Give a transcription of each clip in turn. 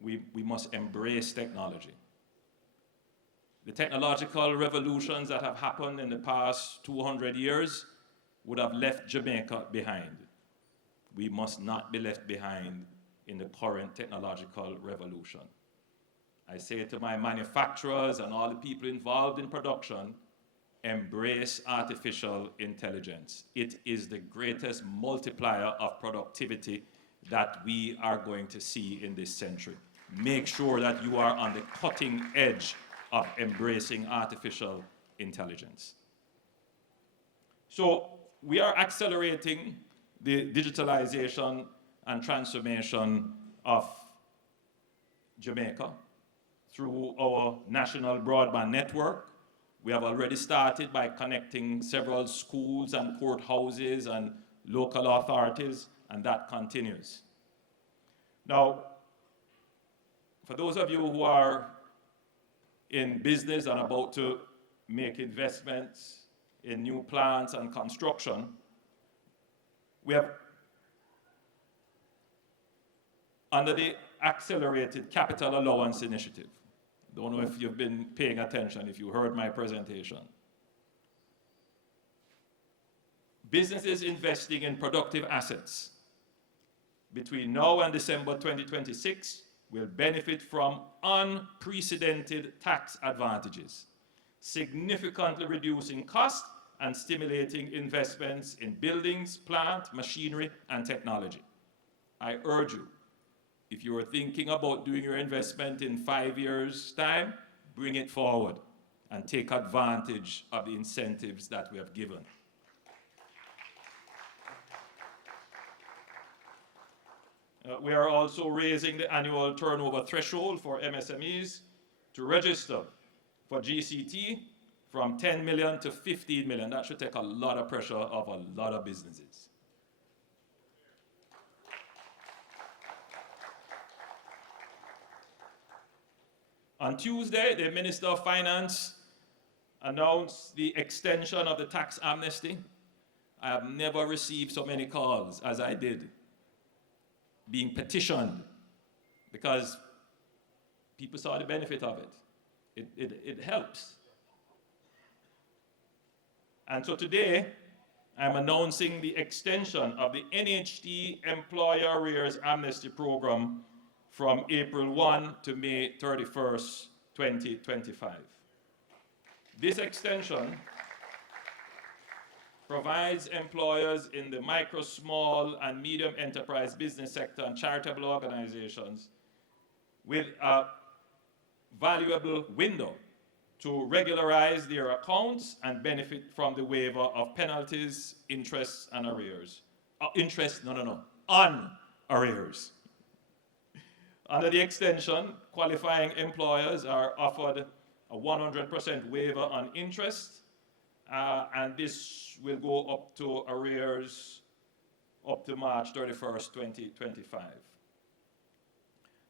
we must embrace technology. The technological revolutions that have happened in the past 200 years would have left Jamaica behind. We must not be left behind in the current technological revolution. I say to my manufacturers and all the people involved in production, embrace artificial intelligence. It is the greatest multiplier of productivity that we are going to see in this century. Make sure that you are on the cutting edge of embracing artificial intelligence. So we are accelerating the digitalization and transformation of Jamaica through our national broadband network. We have already started by connecting several schools and courthouses and local authorities, and that continues. Now, for those of you who are in business and about to make investments in new plants and construction, we have, under the Accelerated Capital Allowance Initiative, don't know if you've been paying attention, if you heard my presentation. Businesses investing in productive assets between now and December 2026 will benefit from unprecedented tax advantages, significantly reducing costs and stimulating investments in buildings, plant, machinery, and technology. I urge you, if you are thinking about doing your investment in 5 years' time, bring it forward and take advantage of the incentives that we have given. We are also raising the annual turnover threshold for MSMEs to register for GCT from 10 million to 15 million. That should take a lot of pressure off a lot of businesses. On Tuesday, the Minister of Finance announced the extension of the tax amnesty. I have never received so many calls as I did, being petitioned, because people saw the benefit of it. It helps. And so today, I'm announcing the extension of the NHT Employer Arrears Amnesty Program from April 1 to May 31st, 2025. This extension provides employers in the micro, small, and medium enterprise business sector and charitable organizations with a valuable window to regularize their accounts and benefit from the waiver of penalties, interest, and arrears. On arrears. Under the extension, qualifying employers are offered a 100% waiver on interest, and this will go up to arrears up to March 31st, 2025.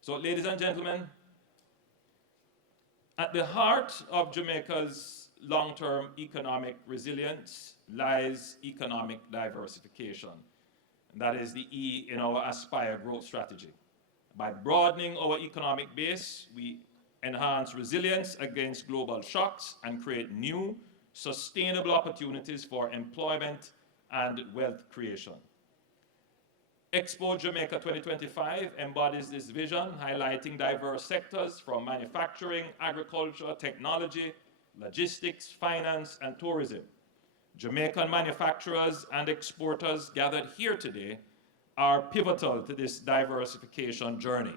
So, ladies and gentlemen, at the heart of Jamaica's long-term economic resilience lies economic diversification. And that is the E in our Aspire growth strategy. By broadening our economic base, we enhance resilience against global shocks and create new, sustainable opportunities for employment and wealth creation. Expo Jamaica 2025 embodies this vision, highlighting diverse sectors from manufacturing, agriculture, technology, logistics, finance, and tourism. Jamaican manufacturers and exporters gathered here today are pivotal to this diversification journey.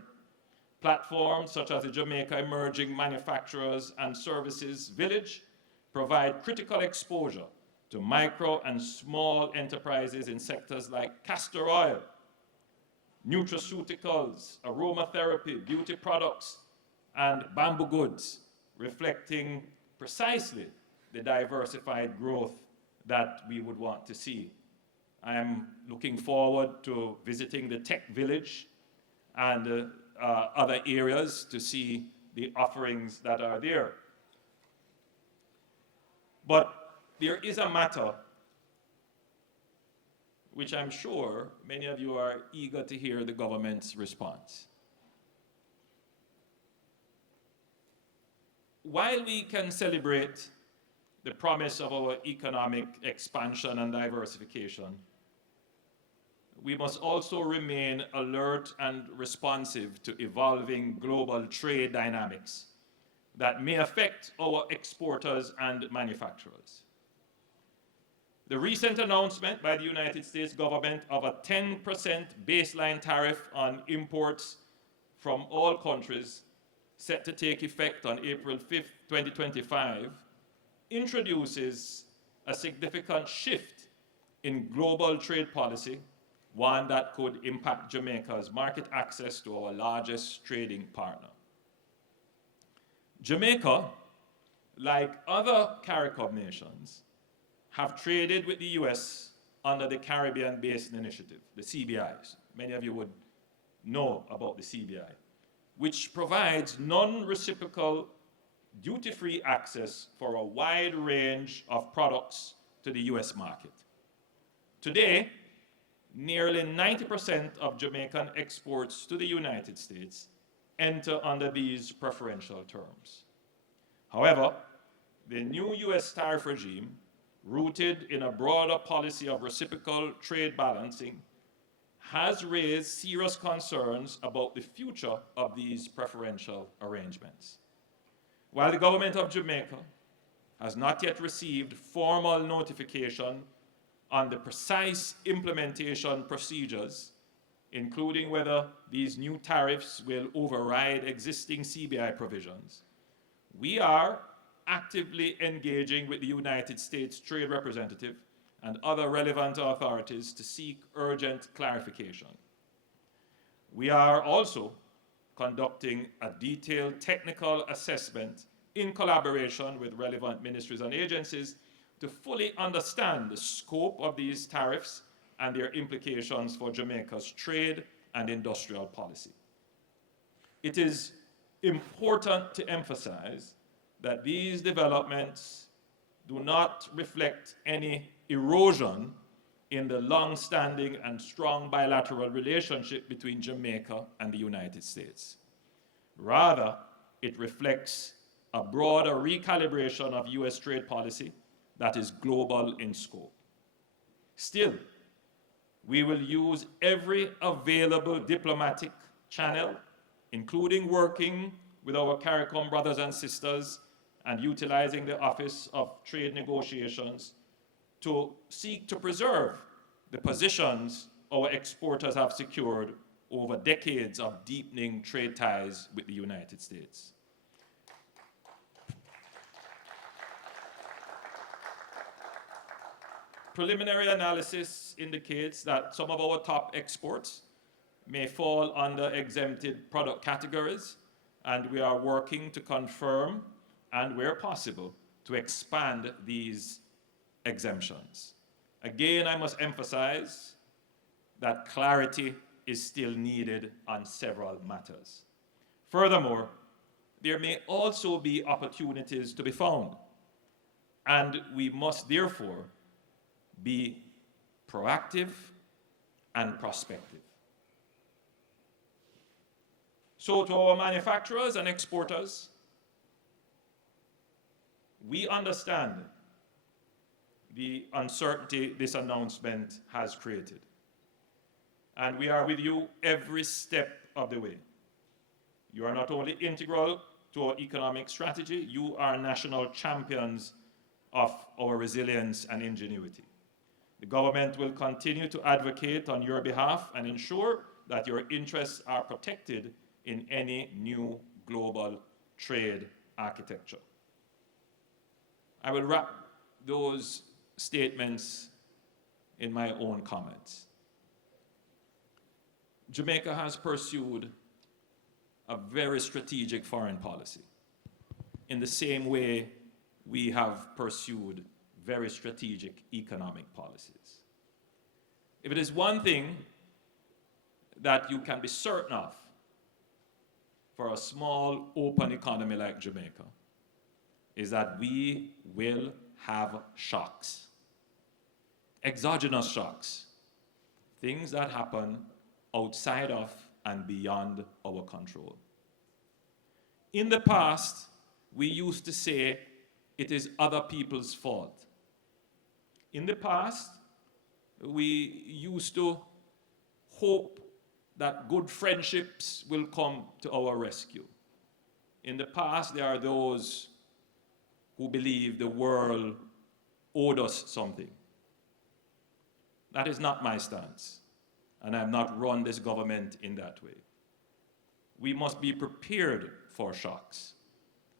Platforms such as the Jamaica Emerging Manufacturers and Services Village provide critical exposure to micro and small enterprises in sectors like castor oil, nutraceuticals, aromatherapy, beauty products, and bamboo goods, reflecting precisely the diversified growth that we would want to see. I am looking forward to visiting the tech village and other areas to see the offerings that are there. But there is a matter which I'm sure many of you are eager to hear the government's response. while we can celebrate the promise of our economic expansion and diversification, we must also remain alert and responsive to evolving global trade dynamics that may affect our exporters and manufacturers. The recent announcement by the United States government of a 10% baseline tariff on imports from all countries set to take effect on April 5th, 2025, introduces a significant shift in global trade policy, one that could impact Jamaica's market access to our largest trading partner. Jamaica, like other CARICOM nations, have traded with the US under the Caribbean Basin Initiative, the CBIs. Many of you would know about the CBI, which provides non-reciprocal duty-free access for a wide range of products to the US market. Today, nearly 90% of Jamaican exports to the United States enter under these preferential terms. However, the new US tariff regime, rooted in a broader policy of reciprocal trade balancing, has raised serious concerns about the future of these preferential arrangements. While the government of Jamaica has not yet received formal notification on the precise implementation procedures, including whether these new tariffs will override existing CBI provisions, we are actively engaging with the United States Trade Representative and other relevant authorities to seek urgent clarification. We are also conducting a detailed technical assessment in collaboration with relevant ministries and agencies to fully understand the scope of these tariffs and their implications for Jamaica's trade and industrial policy. It is important to emphasize that these developments do not reflect any erosion in the long-standing and strong bilateral relationship between Jamaica and the United States. Rather, it reflects a broader recalibration of US trade policy that is global in scope. Still, we will use every available diplomatic channel, including working with our CARICOM brothers and sisters and utilizing the Office of Trade Negotiations to seek to preserve the positions our exporters have secured over decades of deepening trade ties with the United States. Preliminary analysis indicates that some of our top exports may fall under exempted product categories, and we are working to confirm and, where possible, to expand these exemptions. Again, I must emphasize that clarity is still needed on several matters. Furthermore, there may also be opportunities to be found, and we must therefore be proactive and prospective. So to our manufacturers and exporters, we understand the uncertainty this announcement has created. And we are with you every step of the way. You are not only integral to our economic strategy, you are national champions of our resilience and ingenuity. The government will continue to advocate on your behalf and ensure that your interests are protected in any new global trade architecture. I will wrap those statements in my own comments. Jamaica has pursued a very strategic foreign policy in the same way we have pursued very strategic economic policies. If it is one thing that you can be certain of for a small, open economy like Jamaica, is that we will have shocks, exogenous shocks, things that happen outside of and beyond our control. In the past, we used to say it is other people's fault. In the past, we used to hope that good friendships will come to our rescue. In the past, there are those who believe the world owed us something. That is not my stance, and I have not run this government in that way. We must be prepared for shocks,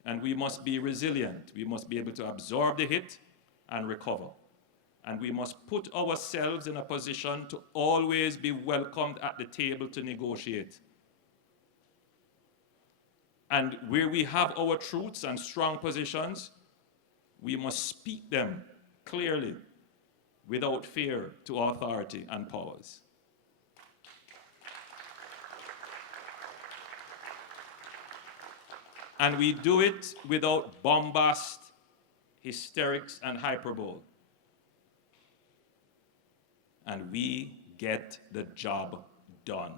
and we must be resilient. We must be able to absorb the hit and recover. And we must put ourselves in a position to always be welcomed at the table to negotiate. And where we have our truths and strong positions, we must speak them clearly without fear to authority and powers. And we do it without bombast, hysterics, and hyperbole. And we get the job done.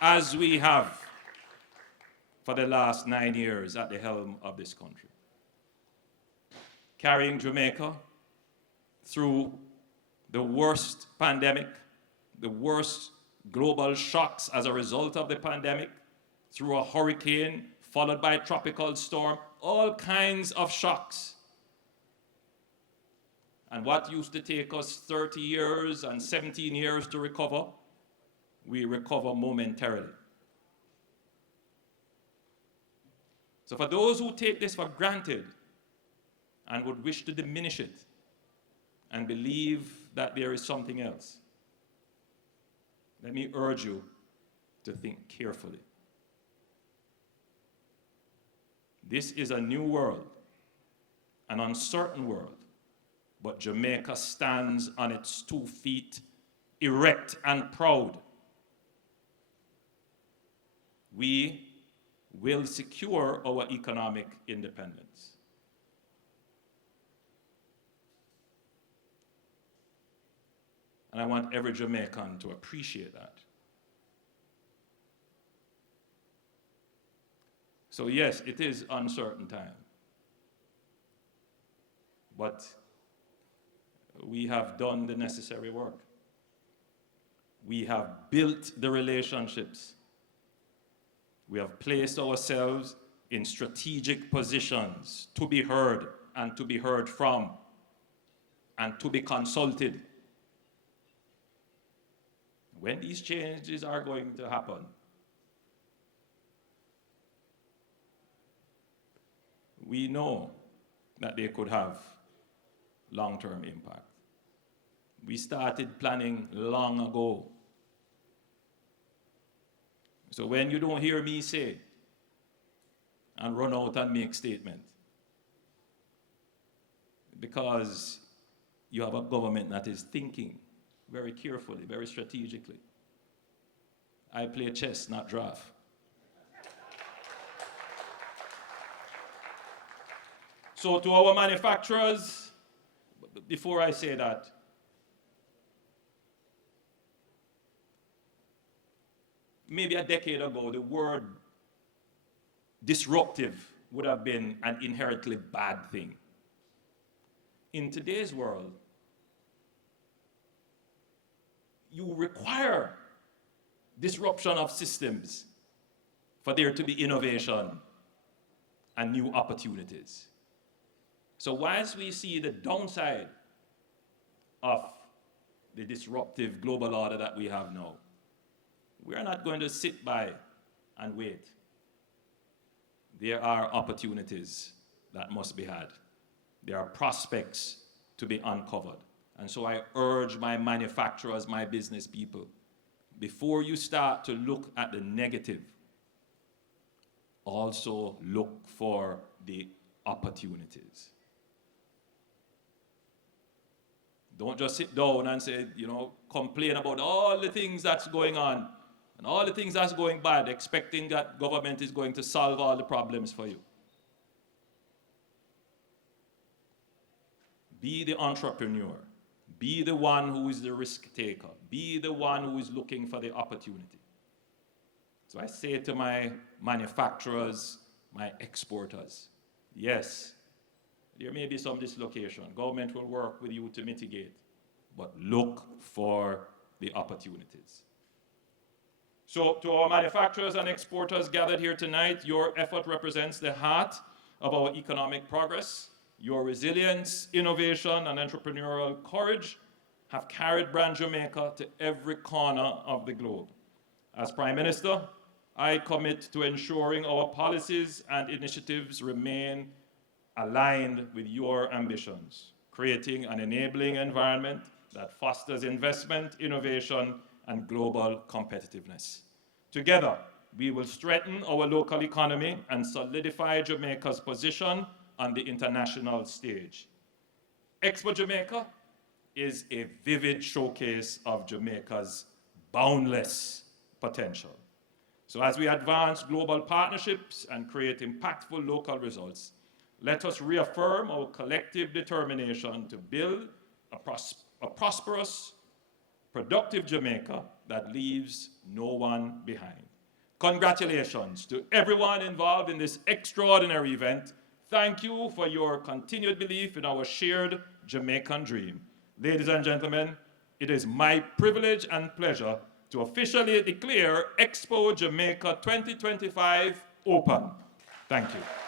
As we have for the last 9 years at the helm of this country. Carrying Jamaica through the worst pandemic, the worst global shocks as a result of the pandemic, through a hurricane followed by a tropical storm, all kinds of shocks. And what used to take us 30 years and 17 years to recover, we recover momentarily. So for those who take this for granted and would wish to diminish it and believe that there is something else, let me urge you to think carefully. This is a new world, an uncertain world, but Jamaica stands on its 2 feet, erect and proud. We will secure our economic independence. And I want every Jamaican to appreciate that. So yes, it is uncertain time. But we have done the necessary work. We have built the relationships. We have placed ourselves in strategic positions to be heard and to be heard from and to be consulted. When these changes are going to happen, we know that they could have long-term impact. We started planning long ago. So when you don't hear me say and run out and make statement, because you have a government that is thinking very carefully, very strategically. I play chess, not draft. So to our manufacturers, before I say that, maybe a decade ago, the word disruptive would have been an inherently bad thing. In today's world, you require disruption of systems for there to be innovation and new opportunities. So whilst we see the downside of the disruptive global order that we have now, we are not going to sit by and wait. There are opportunities that must be had. There are prospects to be uncovered. And so I urge my manufacturers, my business people, before you start to look at the negative, also look for the opportunities. Don't just sit down and say, complain about all the things that's going on and all the things that's going bad, expecting that government is going to solve all the problems for you. Be the entrepreneur. Be the one who is the risk taker. Be the one who is looking for the opportunity. So I say to my manufacturers, my exporters, yes, there may be some dislocation. Government will work with you to mitigate, but look for the opportunities. So to our manufacturers and exporters gathered here tonight, your effort represents the heart of our economic progress. Your resilience, innovation, and entrepreneurial courage have carried brand Jamaica to every corner of the globe. As Prime Minister, I commit to ensuring our policies and initiatives remain aligned with your ambitions, creating an enabling environment that fosters investment, innovation, and global competitiveness. Together, we will strengthen our local economy and solidify Jamaica's position on the international stage. Expo Jamaica is a vivid showcase of Jamaica's boundless potential. So as we advance global partnerships and create impactful local results, let us reaffirm our collective determination to build a prosperous, productive Jamaica that leaves no one behind. Congratulations to everyone involved in this extraordinary event. Thank you for your continued belief in our shared Jamaican dream. Ladies and gentlemen, it is my privilege and pleasure to officially declare Expo Jamaica 2025 open. Thank you.